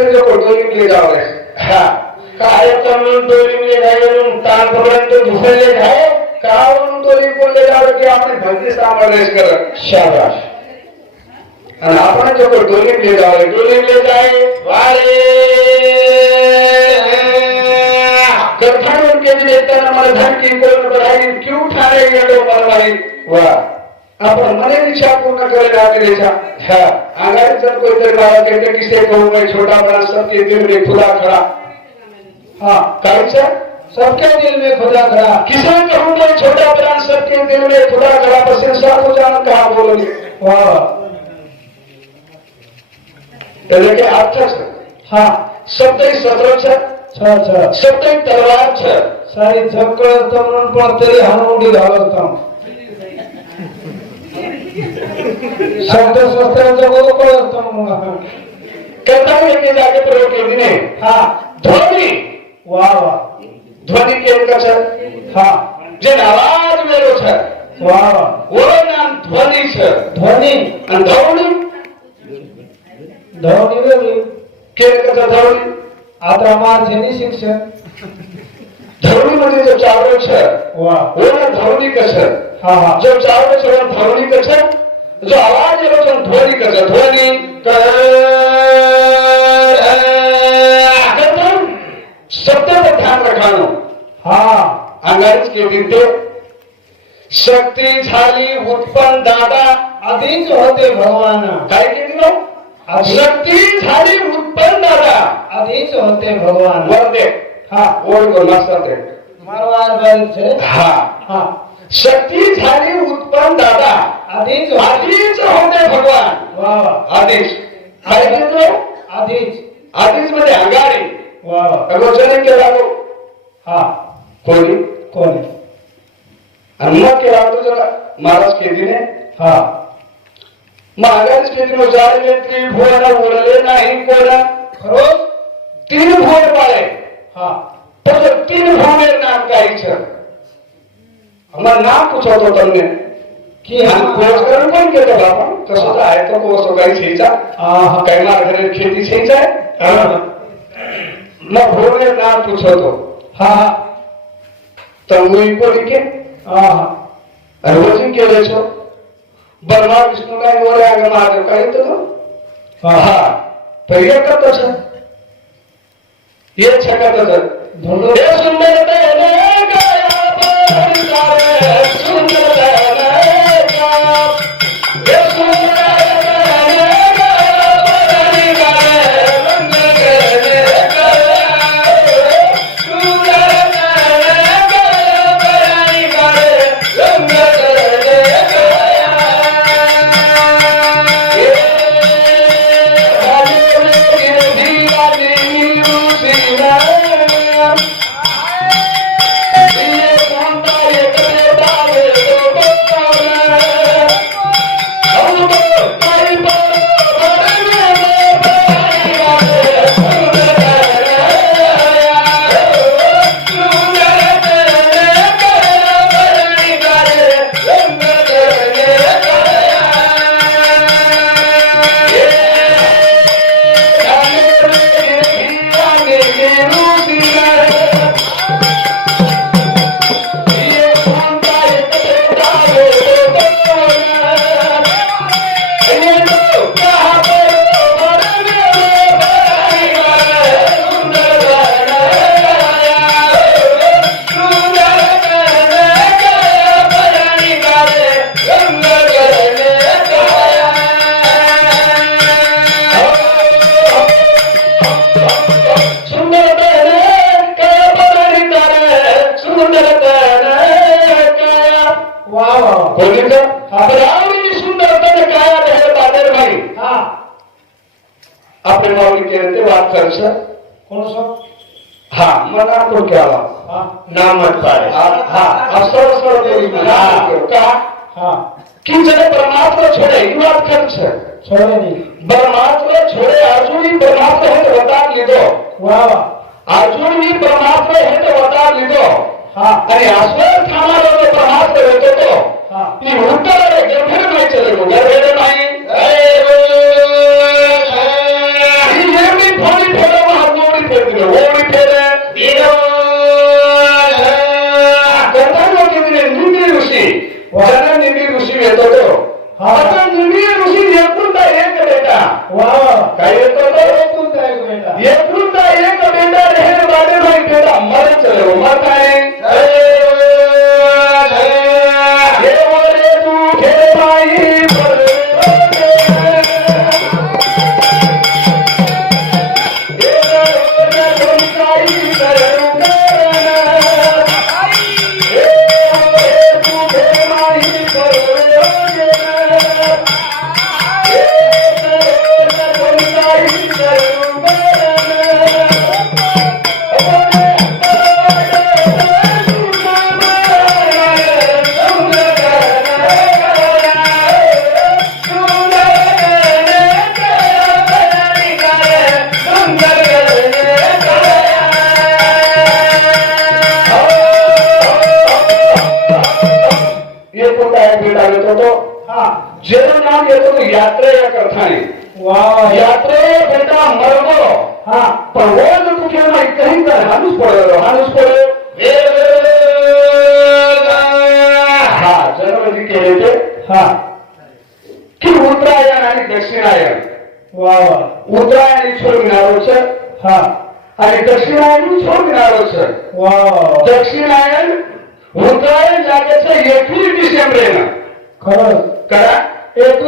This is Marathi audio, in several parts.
तरी जो जावं हा. काय म्हणजे म्हणून डोलीतले जायला ताणपर्यंत दुसरे जाय का म्हणून डोली बोलले जावं की आपली भक्ती सांभाळलेस करत शाबाश आणि आपण जो डोलीतले जावं डोलीतले जाय वारे. गरफाडून केली देताना मला धनकी कोण राहील क्यू ठाणे गेलो परवाई वा. आपण मने इच्छा पूर्ण करेल आखिरीचा हाँ अगर जब कोई तेरे बाबा कहते किसे कहूँ मैं छोटा बड़ा सबके दिल में खुदा खड़ा हाँ कैसा सबके दिल में खुदा खड़ा किसे कहूँ मैं छोटा बड़ा सबके दिल में खुदा खड़ा प्रशंसा को जान कहा बोलोगे वाह એટલે કે અર્થ છે હા શબ્દ સત્રો છે છ છ શબ્દ તલવાર છે સારી ચક્ર તમને પણ તેરી હાનુડી घालत शब्द स्वस्त्रांचा बोल कळतो मग आपण कथा यांनी जागे प्रयोग केली नाही. हा. ध्वनी. वा वा. ध्वनी केवढा सर हा. जे आवाज मेलो सर वा वा. ओन ध्वनी सर. ध्वनी. आणि धवणी धवणी केवढा धवणी आता माझे शिक्षण. धरणी म्हणजे जब चावल छर धरणी कसर जो चावल छर धरणी कसर जो आवाज येतो तो ध्वनि कसर ध्वनि शब्द ध्यान रखाण. हा. अंग्रेज केली विरुद्ध. शक्ति झाली उत्पन्न दादा. अधिक होते भगवान. काय केलं शक्ती झाली उत्पन्न दादा. अधिक होते भगवान. वरदेव हा बारीक છે हा. हा. शक्ती झाली उत्पन्न दादा. आधीच. आधीच होते भगवान. आधीच. काय केलं आधीच. आधीच मध्ये वा वा. वचन केला गो हा. कोणी? कोण? मग केला तुझा महाराज केदीने. हा. महाराज केदीने जाळले त्रिभुवन उरले नाही कोण. खरोच? तीन भुवन पाळे तो तीन भाव में नाम गाय हमारा नाम पूछो तुमने कि हम कोर्स कोण केलं बाबा? तसं तर आहे तो कोर्स काही शेचा काही मार्गाने खेती शेचा आहे. मग भोने नाम पूछतो हा तंगुई कोणी के? रोजिंग केले छो ब्रह्मा विष्णू काही वर आहे महादेव काही तर हा. पर्यटक तसं. ये छठा कदर धुनो सुंदर बहने गया पर છે છોડે નહીં પરમાત્મા છોડે અર્જુની પરમાત્મા હેઠ વતાર લીધો વાહ અર્જુનની પરમાત્મા હેઠ વતાર લીધો હા અને આશ્વર ખાનારો જે પરમાત્મા રહેતો તો હા એ ઉત્તરે ગર્ભેર માં ચલે ગયો ગર્ભેર નહીં જનનિધિ ઋષિ રહેતો હતો હા નિમિ ఎప్పుడు ఏక బేట ఎట్లుంటాయి ఏక బేట రేడు బాడే మరి బేట మరచలేవు మాతాయి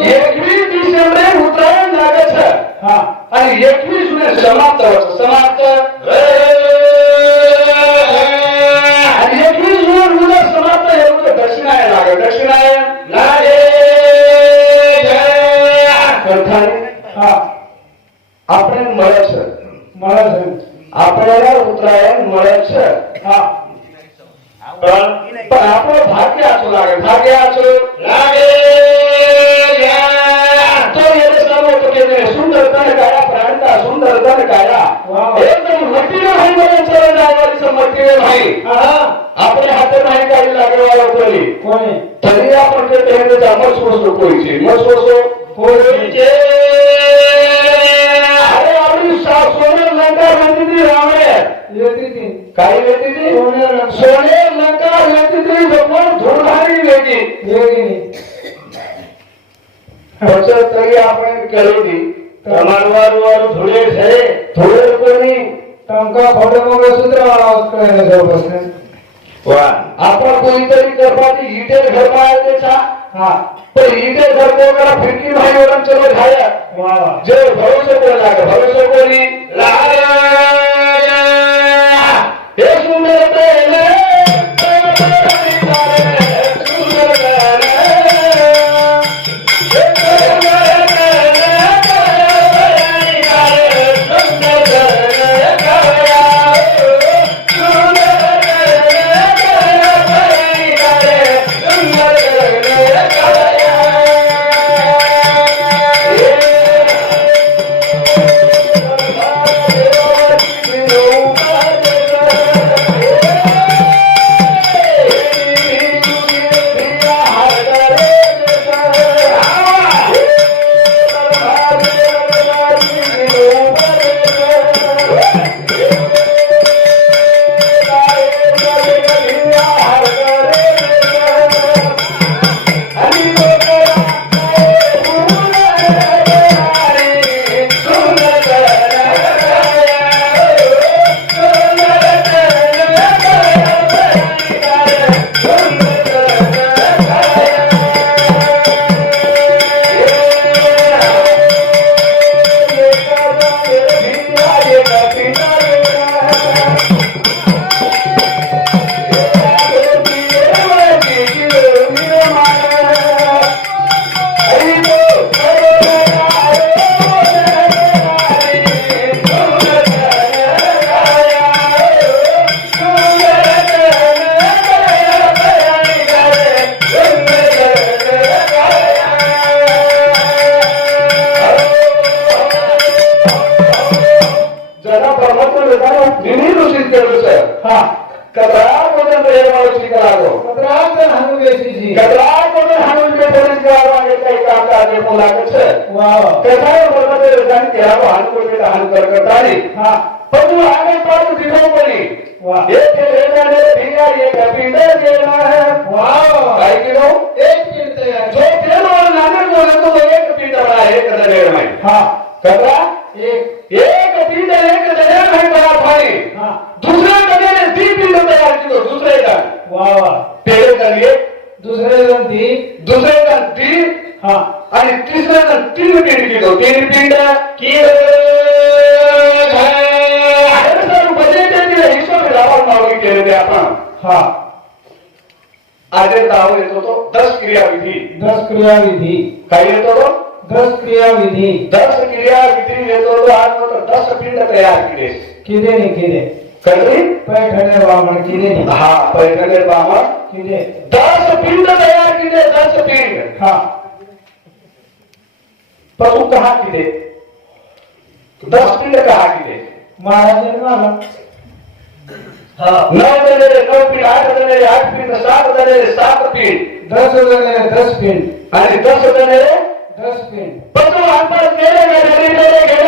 એકવીસ ડિસેમ્બરે ઉત્તરાયણ લાગે છે. અને એકવીસ ને સમાપ્ત સમાપ્ત अधिकारी लागेवाला कोणी કોને तरी आपण ते तयार जामच वस्तू कोणची मस्त कोणीचे अरे आपली सोने लंका म्हणते रावळे येते ती काय ती सोने लंका सोने ती जपून धुरधारी वेती तरी आपण केलेली प्रमाणवार वर कोणी? टंका फोटो मग सूत्र वाला आपण कोणीतरी करपाती इटे घर पाया हा. फिरकी भाई वरून भरोसा कोण भरोसा कोणी प्रभु आगे पाऊ दिखो बोली एक लेना ले भैया ये कभी न देना है। वाह। भाई किलो एक मिनट जो तेल और नानक बोले तो एक पीट बड़ा एक दलेर में। हां। कपड़ा एक। एक पीट एक दलेर में बड़ा भाई। हां। दूसरे दलेर ने तीन पीट तैयार की तो दूसरे का। वाह वाह। पहले कर लिए। दुसरे जण ती हा। आणि तिसरे जण तीन पिंड केलो तीन पिंड। की आपण मागणी केले ते आपण. हा. आदेश दाव येतो तो. दस क्रियाविधी. दस क्रियाविधी. काय येतो तो? दस क्रियाविधी. दस क्रियाविधी येतो तो. आज मात्र दस पिंड तयार केले. केले ने केले कधी? पैठणे ब्राह्मण केले हा पैठणे ब्राह्मण केले दस पिंड तयार केले दस पिंड. हा. प्रभू कहा केले? दस पिंड कहा केले? महाराज नऊ जणले नऊ पिंड आठ जणले आठ पिंड सात जणले सात पिंड दस जण दस पिंड आणि दस जणले दस पिंड पण तो अंतर केले गेले गेले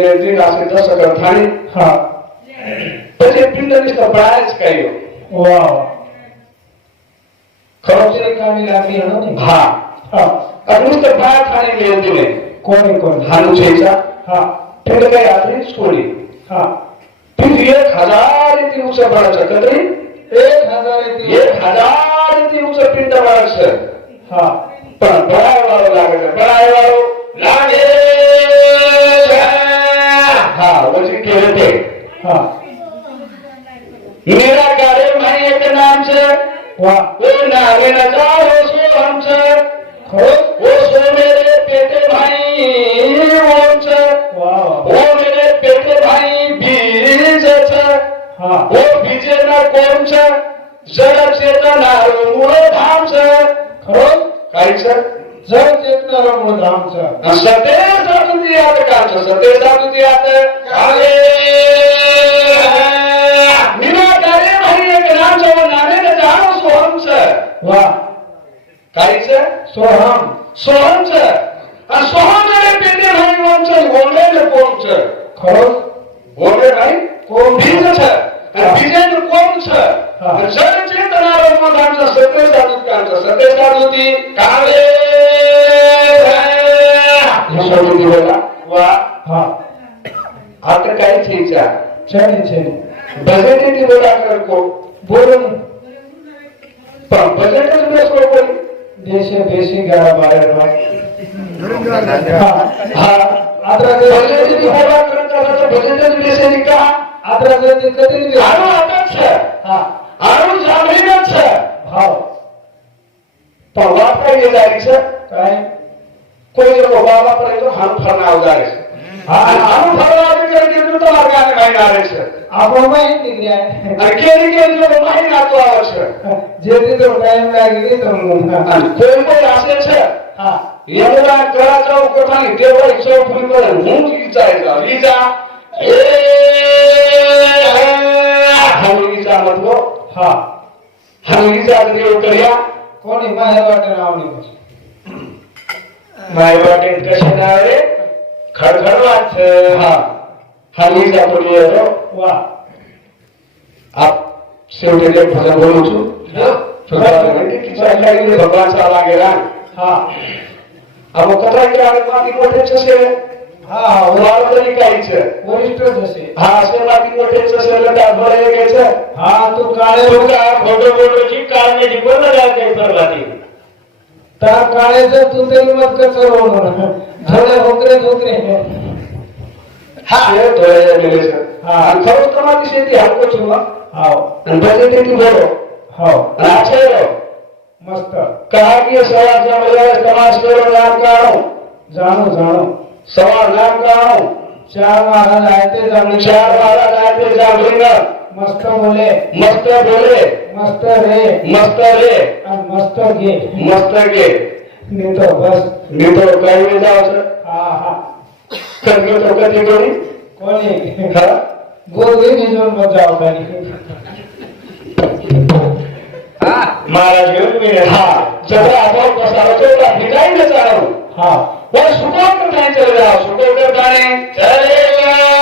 दलेल एक ती दलेल तीन असे तसं करत आणि हा. पण ते पिंड नुसतं पळायच काही हो. वा खरं खरोचे कामी लागली ना ती? हा. हा. नुसतं बाळ खाणे गेले तुले कोण कोण? हानुचेचा हा. पिंड काही आधीच कोणी. हा. पिंड एक हजार ती उच पडायचं कधी एक हजार येते. एक हजार ती उच पिंड हा. पण पळाय वाळू लागत पळाय वाळू लागे हा वजी केले ते. हा. मेरा गारे भाई एक नाम से वा. वो नागे नजारो सो हमसे खरो सोहम सोहम सर आणि सोहम जरे पेंडे भाई वंचल गोंडेले कोण सर खरो गोंडे भाई कोण बीज सर आणि बीजेंद्र कोण सर जर चेतना रमादानचा सत्तेस अधिकांचा सत्तेस होती काळे सोडून दिला वा हा. ఆఖరికాయలు చేయించారు చేయించండి బడ్జెట్ ఏంటి బోర్డు ఆఖరికో బోర్డు బడ్జెట్ చూసుకోకూడదు దేశ దేశీగా మారడమా आता बजेट का? आता प्रतिनिधी आरो अटक छे हां. आरो जामीन छे भाव पवार का ये जारी छे काय? कोई जो बाबा पर तो हाल फरना उदारे हां आरो అపోమైన డిగ్రీ అఖిలరికలు అపోమైన నాకు అవసరం జేతితో టైం లాగి తమ్ముడు టెంపో అసలు సార్ ఏమన్నా కళాకా ఒక పని టెంపో ખાલી આપણે વાહ આપ સેવટે જે ભજન બોલું છું ભગવાન સારા ગેલા હા આવો કથા કે આગળમાંથી મોટે થશે હા ઉદાહરણ તરીકે છે વરિષ્ઠ થશે હા સેવાથી મોટે થશે એટલે ડાભર એ કહે છે હા તો કાળે રોગા ખોટો ખોટો જી કાળને જીવો ન લાગે પરવાથી તા કાળે તો તું તેલ મત કરવાનો ધોરે હોકરે ધોકરે हाय डोळ्याच्या मेलेचं आणि सर्वोत्तमाची शेती हक्क चुमा हो. आणि प्रकृती बरो हो. आचार्य मस्त. कहा की सवार जमले तमाश करो नाम जाणो जाणो. जाणो जाणो चार महाराज आहे ते चार महाराज आहे ते जाणले मस्त बोले. मस्त बोले. मस्त रे. मस्त रे. आणि मस्त घे. मस्त घे. नितो बस. नितो काही नाही जावचं हा हा. सगळे लोकांनी कोणी कोणी बोलले निजून मग जबाबदारी महाराज घेऊन मी हा जर आपण बसावं तेवढा डिझाईन चालव हा वर सुटवून काय चल जाव सुटवून काय चले